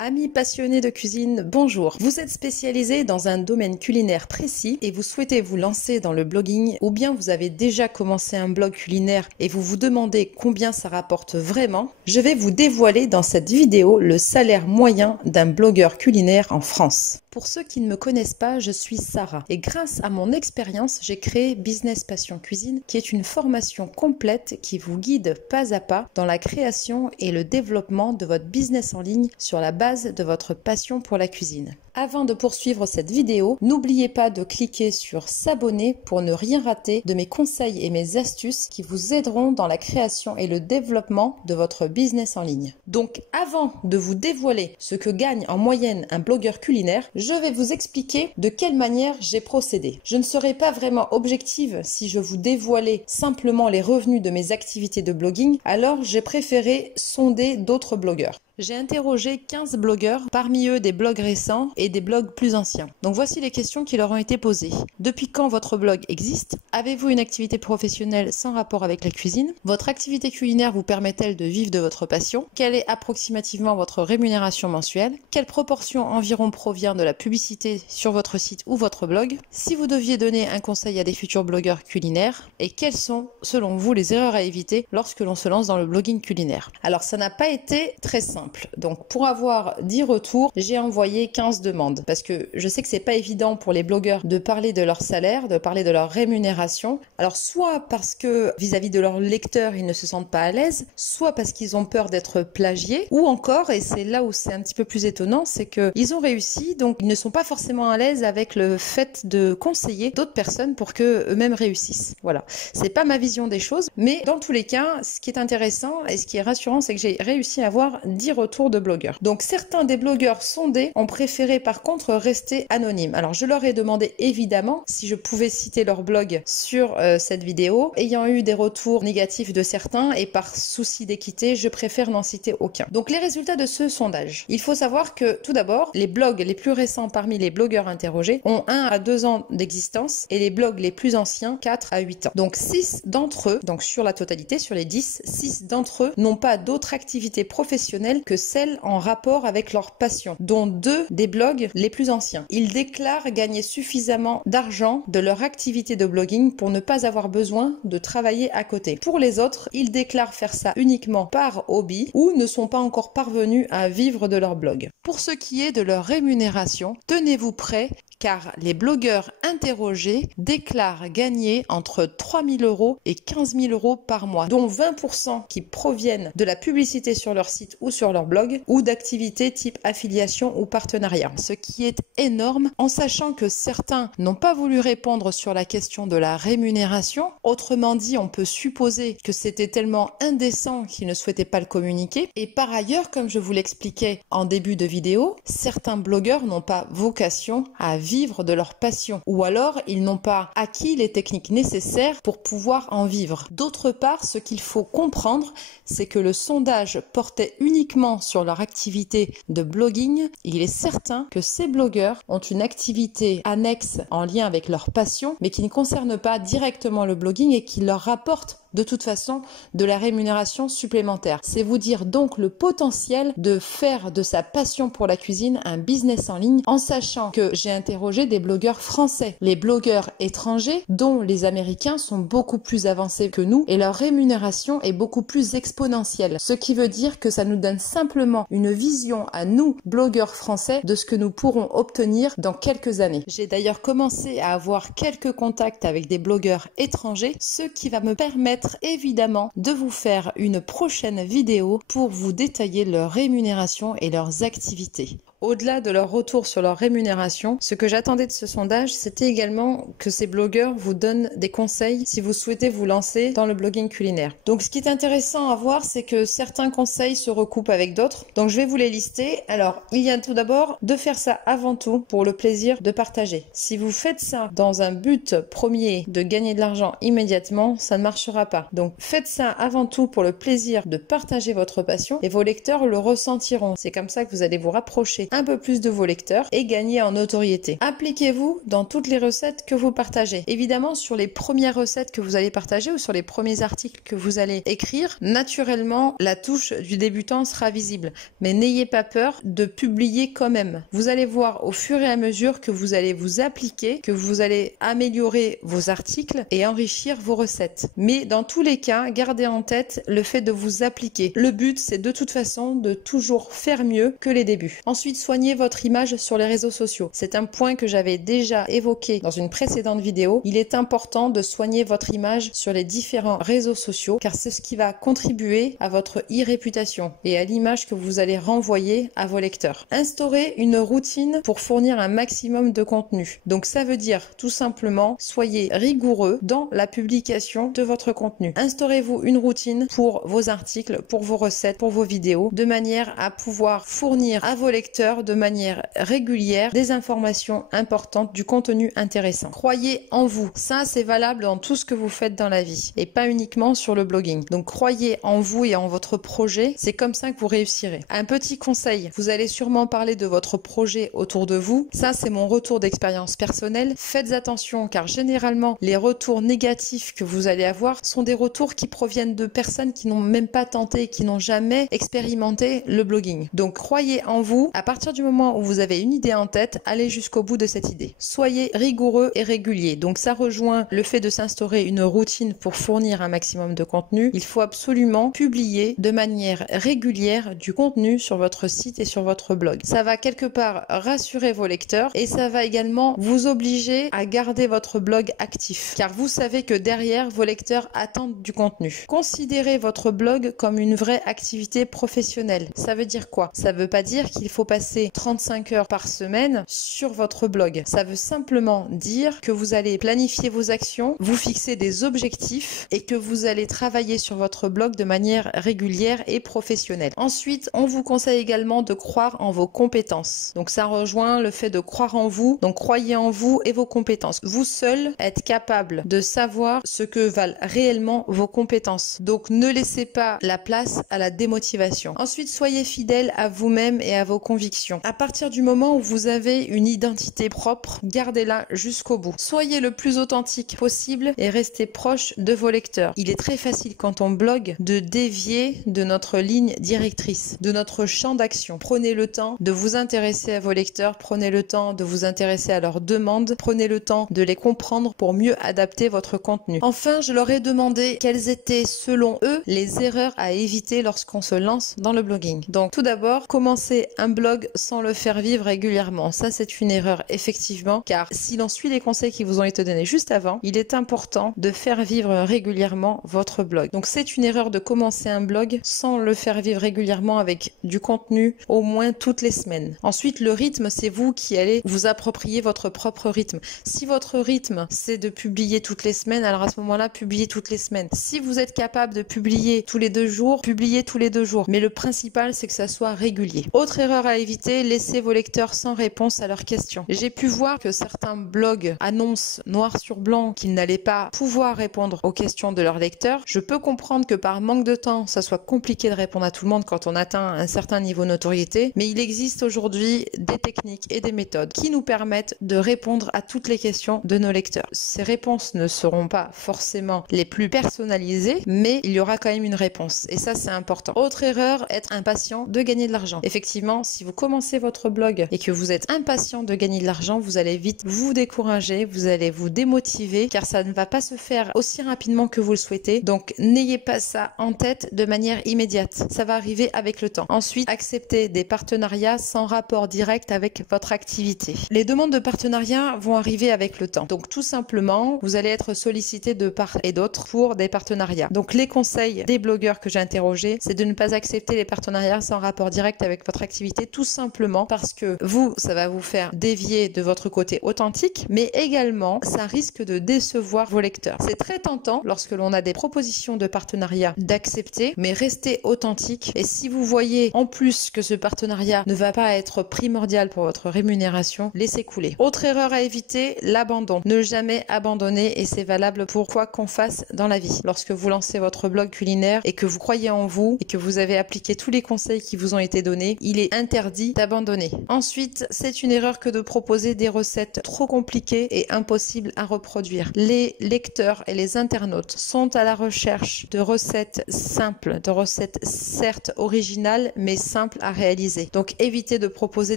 Amis passionnés de cuisine, bonjour. Vous êtes spécialisé dans un domaine culinaire précis et vous souhaitez vous lancer dans le blogging, ou bien vous avez déjà commencé un blog culinaire et vous vous demandez combien ça rapporte vraiment. Je vais vous dévoiler dans cette vidéo le salaire moyen d'un blogueur culinaire en France. Pour ceux qui ne me connaissent pas, je suis Sarah et grâce à mon expérience, j'ai créé Business Passion Cuisine qui est une formation complète qui vous guide pas à pas dans la création et le développement de votre business en ligne sur la base de votre passion pour la cuisine. Avant de poursuivre cette vidéo, n'oubliez pas de cliquer sur s'abonner pour ne rien rater de mes conseils et mes astuces qui vous aideront dans la création et le développement de votre business en ligne. Donc avant de vous dévoiler ce que gagne en moyenne un blogueur culinaire, je vais vous expliquer de quelle manière j'ai procédé. Je ne serai pas vraiment objective si je vous dévoilais simplement les revenus de mes activités de blogging, alors j'ai préféré sonder d'autres blogueurs. J'ai interrogé 15 blogueurs, parmi eux des blogs récents et des blogs plus anciens. Donc voici les questions qui leur ont été posées. Depuis quand votre blog existe? Avez-vous une activité professionnelle sans rapport avec la cuisine? Votre activité culinaire vous permet-elle de vivre de votre passion? Quelle est approximativement votre rémunération mensuelle? Quelle proportion environ provient de la publicité sur votre site ou votre blog? Si vous deviez donner un conseil à des futurs blogueurs culinaires, et quelles sont selon vous les erreurs à éviter lorsque l'on se lance dans le blogging culinaire? Alors ça n'a pas été très simple. Donc pour avoir 10 retours, j'ai envoyé 15 demandes parce que je sais que c'est pas évident pour les blogueurs de parler de leur salaire, de parler de leur rémunération. Alors soit parce que vis-à-vis de leurs lecteurs, ils ne se sentent pas à l'aise, soit parce qu'ils ont peur d'être plagiés, ou encore, et c'est là où c'est un petit peu plus étonnant, c'est qu'ils ont réussi, donc ils ne sont pas forcément à l'aise avec le fait de conseiller d'autres personnes pour que eux-mêmes réussissent. Voilà. C'est pas ma vision des choses, mais dans tous les cas, ce qui est intéressant et ce qui est rassurant, c'est que j'ai réussi à avoir 10 retours de blogueurs. Donc certains des blogueurs sondés ont préféré par contre rester anonymes. Alors je leur ai demandé évidemment si je pouvais citer leur blog sur cette vidéo. Ayant eu des retours négatifs de certains et par souci d'équité, je préfère n'en citer aucun. Donc les résultats de ce sondage. Il faut savoir que tout d'abord, les blogs les plus récents parmi les blogueurs interrogés ont 1 à 2 ans d'existence et les blogs les plus anciens 4 à 8 ans. Donc 6 d'entre eux, donc sur la totalité, sur les 10, 6 d'entre eux n'ont pas d'autres activités professionnelles que celles en rapport avec leur passion, dont 2 des blogs les plus anciens. Ils déclarent gagner suffisamment d'argent de leur activité de blogging pour ne pas avoir besoin de travailler à côté. Pour les autres, ils déclarent faire ça uniquement par hobby ou ne sont pas encore parvenus à vivre de leur blog. Pour ce qui est de leur rémunération, tenez-vous prêts car les blogueurs interrogés déclarent gagner entre 3 000 € et 15 000 € par mois, dont 20% qui proviennent de la publicité sur leur site ou sur leur blog, ou d'activités type affiliation ou partenariat. Ce qui est énorme, en sachant que certains n'ont pas voulu répondre sur la question de la rémunération. Autrement dit, on peut supposer que c'était tellement indécent qu'ils ne souhaitaient pas le communiquer. Et par ailleurs, comme je vous l'expliquais en début de vidéo, certains blogueurs n'ont pas vocation à vivre de leur passion, ou alors ils n'ont pas acquis les techniques nécessaires pour pouvoir en vivre. D'autre part, ce qu'il faut comprendre, c'est que le sondage portait uniquement sur leur activité de blogging. Il est certain que ces blogueurs ont une activité annexe en lien avec leur passion, mais qui ne concerne pas directement le blogging et qui leur rapporte de toute façon de la rémunération supplémentaire. C'est vous dire donc le potentiel de faire de sa passion pour la cuisine un business en ligne, en sachant que j'ai interrogé des blogueurs français. Les blogueurs étrangers, dont les Américains, sont beaucoup plus avancés que nous et leur rémunération est beaucoup plus exponentielle. Ce qui veut dire que ça nous donne simplement une vision à nous, blogueurs français, de ce que nous pourrons obtenir dans quelques années. J'ai d'ailleurs commencé à avoir quelques contacts avec des blogueurs étrangers, ce qui va me permettre évidemment de vous faire une prochaine vidéo pour vous détailler leur rémunération et leurs activités. Au-delà de leur retour sur leur rémunération, ce que j'attendais de ce sondage, c'était également que ces blogueurs vous donnent des conseils si vous souhaitez vous lancer dans le blogging culinaire. Donc ce qui est intéressant à voir, c'est que certains conseils se recoupent avec d'autres. Donc je vais vous les lister. Alors, il y a tout d'abord de faire ça avant tout pour le plaisir de partager. Si vous faites ça dans un but premier de gagner de l'argent immédiatement, ça ne marchera pas. Donc faites ça avant tout pour le plaisir de partager votre passion et vos lecteurs le ressentiront. C'est comme ça que vous allez vous rapprocher un peu plus de vos lecteurs et gagner en notoriété. Appliquez-vous dans toutes les recettes que vous partagez. Évidemment, sur les premières recettes que vous allez partager ou sur les premiers articles que vous allez écrire, naturellement, la touche du débutant sera visible. Mais n'ayez pas peur de publier quand même. Vous allez voir au fur et à mesure que vous allez vous appliquer, que vous allez améliorer vos articles et enrichir vos recettes. Mais dans tous les cas, gardez en tête le fait de vous appliquer. Le but, c'est de toute façon de toujours faire mieux que les débuts. Ensuite, soignez votre image sur les réseaux sociaux. C'est un point que j'avais déjà évoqué dans une précédente vidéo. Il est important de soigner votre image sur les différents réseaux sociaux car c'est ce qui va contribuer à votre e-réputation et à l'image que vous allez renvoyer à vos lecteurs. Instaurez une routine pour fournir un maximum de contenu. Donc ça veut dire tout simplement soyez rigoureux dans la publication de votre contenu. Instaurez-vous une routine pour vos articles, pour vos recettes, pour vos vidéos, de manière à pouvoir fournir à vos lecteurs de manière régulière des informations importantes, du contenu intéressant. Croyez en vous. Ça, c'est valable dans tout ce que vous faites dans la vie et pas uniquement sur le blogging. Donc croyez en vous et en votre projet. C'est comme ça que vous réussirez. Un petit conseil, vous allez sûrement parler de votre projet autour de vous. Ça, c'est mon retour d'expérience personnelle. Faites attention car généralement, les retours négatifs que vous allez avoir sont des retours qui proviennent de personnes qui n'ont même pas tenté, qui n'ont jamais expérimenté le blogging. Donc croyez en vous. À partir du moment où vous avez une idée en tête, allez jusqu'au bout de cette idée. Soyez rigoureux et régulier. Donc ça rejoint le fait de s'instaurer une routine pour fournir un maximum de contenu. Il faut absolument publier de manière régulière du contenu sur votre site et sur votre blog. Ça va quelque part rassurer vos lecteurs et ça va également vous obliger à garder votre blog actif car vous savez que derrière vos lecteurs attendent du contenu. Considérez votre blog comme une vraie activité professionnelle. Ça veut dire quoi? Ça veut pas dire qu'il faut passer 35 heures par semaine sur votre blog. Ça veut simplement dire que vous allez planifier vos actions, vous fixer des objectifs et que vous allez travailler sur votre blog de manière régulière et professionnelle. Ensuite, on vous conseille également de croire en vos compétences. Donc ça rejoint le fait de croire en vous. Donc croyez en vous et vos compétences. Vous seul êtes capable de savoir ce que valent réellement vos compétences. Donc ne laissez pas la place à la démotivation. Ensuite, soyez fidèle à vous-même et à vos convictions. À partir du moment où vous avez une identité propre, gardez-la jusqu'au bout. Soyez le plus authentique possible et restez proche de vos lecteurs. Il est très facile quand on blogue de dévier de notre ligne directrice, de notre champ d'action. Prenez le temps de vous intéresser à vos lecteurs, prenez le temps de vous intéresser à leurs demandes, prenez le temps de les comprendre pour mieux adapter votre contenu. Enfin, je leur ai demandé quelles étaient, selon eux, les erreurs à éviter lorsqu'on se lance dans le blogging. Donc, tout d'abord, commencer un blog sans le faire vivre régulièrement. Ça, c'est une erreur, effectivement, car si l'on suit les conseils qui vous ont été donnés juste avant, il est important de faire vivre régulièrement votre blog. Donc, c'est une erreur de commencer un blog sans le faire vivre régulièrement avec du contenu au moins toutes les semaines. Ensuite, le rythme, c'est vous qui allez vous approprier votre propre rythme. Si votre rythme, c'est de publier toutes les semaines, alors à ce moment-là, publiez toutes les semaines. Si vous êtes capable de publier tous les 2 jours, publiez tous les 2 jours. Mais le principal, c'est que ça soit régulier. Autre erreur à éviter, laissez vos lecteurs sans réponse à leurs questions. J'ai pu voir que certains blogs annoncent noir sur blanc qu'ils n'allaient pas pouvoir répondre aux questions de leurs lecteurs. Je peux comprendre que par manque de temps, ça soit compliqué de répondre à tout le monde quand on atteint un certain niveau de notoriété, mais il existe aujourd'hui des techniques et des méthodes qui nous permettent de répondre à toutes les questions de nos lecteurs. Ces réponses ne seront pas forcément les plus personnalisées, mais il y aura quand même une réponse et ça c'est important. Autre erreur, être impatient de gagner de l'argent. Effectivement, si vous commencez votre blog et que vous êtes impatient de gagner de l'argent, vous allez vite vous décourager, vous allez vous démotiver car ça ne va pas se faire aussi rapidement que vous le souhaitez. Donc n'ayez pas ça en tête de manière immédiate. Ça va arriver avec le temps. Ensuite, acceptez des partenariats sans rapport direct avec votre activité. Les demandes de partenariat vont arriver avec le temps. Donc tout simplement, vous allez être sollicité de part et d'autre pour des partenariats. Donc les conseils des blogueurs que j'ai interrogés, c'est de ne pas accepter les partenariats sans rapport direct avec votre activité, tout simplement parce que vous, ça va vous faire dévier de votre côté authentique, mais également, ça risque de décevoir vos lecteurs. C'est très tentant lorsque l'on a des propositions de partenariat d'accepter, mais restez authentique. Et si vous voyez en plus que ce partenariat ne va pas être primordial pour votre rémunération, laissez couler. Autre erreur à éviter, l'abandon. Ne jamais abandonner et c'est valable pour quoi qu'on fasse dans la vie. Lorsque vous lancez votre blog culinaire et que vous croyez en vous et que vous avez appliqué tous les conseils qui vous ont été donnés, il est interdit d'abandonner. Ensuite, c'est une erreur que de proposer des recettes trop compliquées et impossibles à reproduire. Les lecteurs et les internautes sont à la recherche de recettes simples, de recettes certes originales mais simples à réaliser. Donc évitez de proposer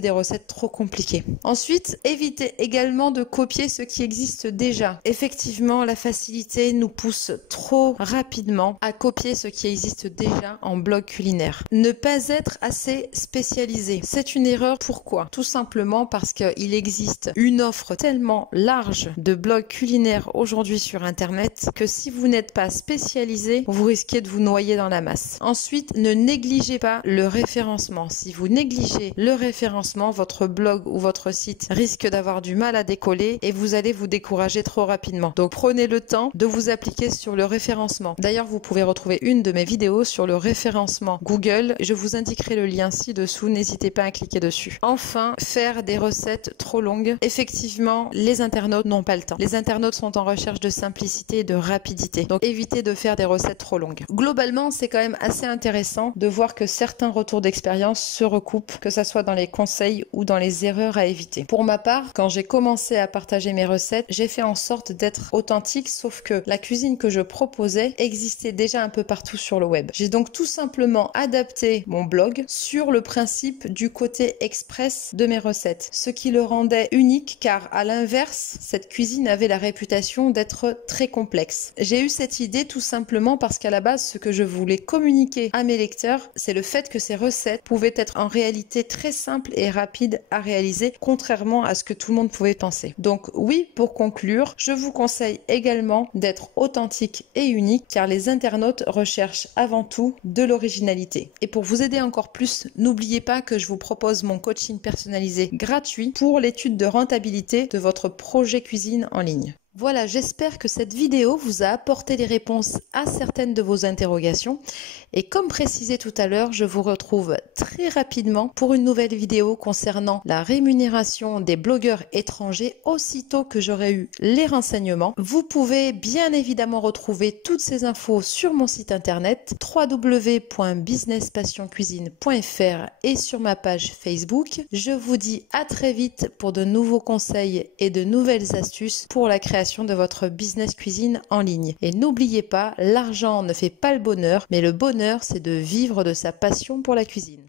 des recettes trop compliquées. Ensuite, évitez également de copier ce qui existe déjà. Effectivement, la facilité nous pousse trop rapidement à copier ce qui existe déjà en blog culinaire. Ne pas être assez spécialisé, c'est une erreur. Pourquoi? Tout simplement parce qu'il existe une offre tellement large de blogs culinaires aujourd'hui sur Internet que si vous n'êtes pas spécialisé, vous risquez de vous noyer dans la masse. Ensuite, ne négligez pas le référencement. Si vous négligez le référencement, votre blog ou votre site risque d'avoir du mal à décoller et vous allez vous décourager trop rapidement. Donc prenez le temps de vous appliquer sur le référencement. D'ailleurs, vous pouvez retrouver une de mes vidéos sur le référencement Google. Je vous indiquerai le lien ci-dessous, n'hésitez pas à cliquer dessus. Enfin, faire des recettes trop longues. Effectivement, les internautes n'ont pas le temps. Les internautes sont en recherche de simplicité et de rapidité. Donc évitez de faire des recettes trop longues. Globalement, c'est quand même assez intéressant de voir que certains retours d'expérience se recoupent, que ça soit dans les conseils ou dans les erreurs à éviter. Pour ma part, quand j'ai commencé à partager mes recettes, j'ai fait en sorte d'être authentique, sauf que la cuisine que je proposais existait déjà un peu partout sur le web. J'ai donc tout simplement adapté mon blog sur le principe du côté express de mes recettes, ce qui le rendait unique car à l'inverse, cette cuisine avait la réputation d'être très complexe. J'ai eu cette idée tout simplement parce qu'à la base, ce que je voulais communiquer à mes lecteurs, c'est le fait que ces recettes pouvaient être en réalité très simples et rapides à réaliser, contrairement à ce que tout le monde pouvait penser. Donc oui, pour conclure, je vous conseille également d'être authentique et unique car les internautes recherchent avant tout de l'originalité. Et pour vous aider encore plus, n'oubliez pas que je vous propose mon coaching personnalisé gratuit pour l'étude de rentabilité de votre projet cuisine en ligne. Voilà, j'espère que cette vidéo vous a apporté des réponses à certaines de vos interrogations. Et comme précisé tout à l'heure, je vous retrouve très rapidement pour une nouvelle vidéo concernant la rémunération des blogueurs étrangers aussitôt que j'aurai eu les renseignements. Vous pouvez bien évidemment retrouver toutes ces infos sur mon site internet www.businesspassioncuisine.fr et sur ma page Facebook. Je vous dis à très vite pour de nouveaux conseils et de nouvelles astuces pour la création de votre business cuisine en ligne. Et n'oubliez pas, l'argent ne fait pas le bonheur, mais le bonheur, c'est de vivre de sa passion pour la cuisine.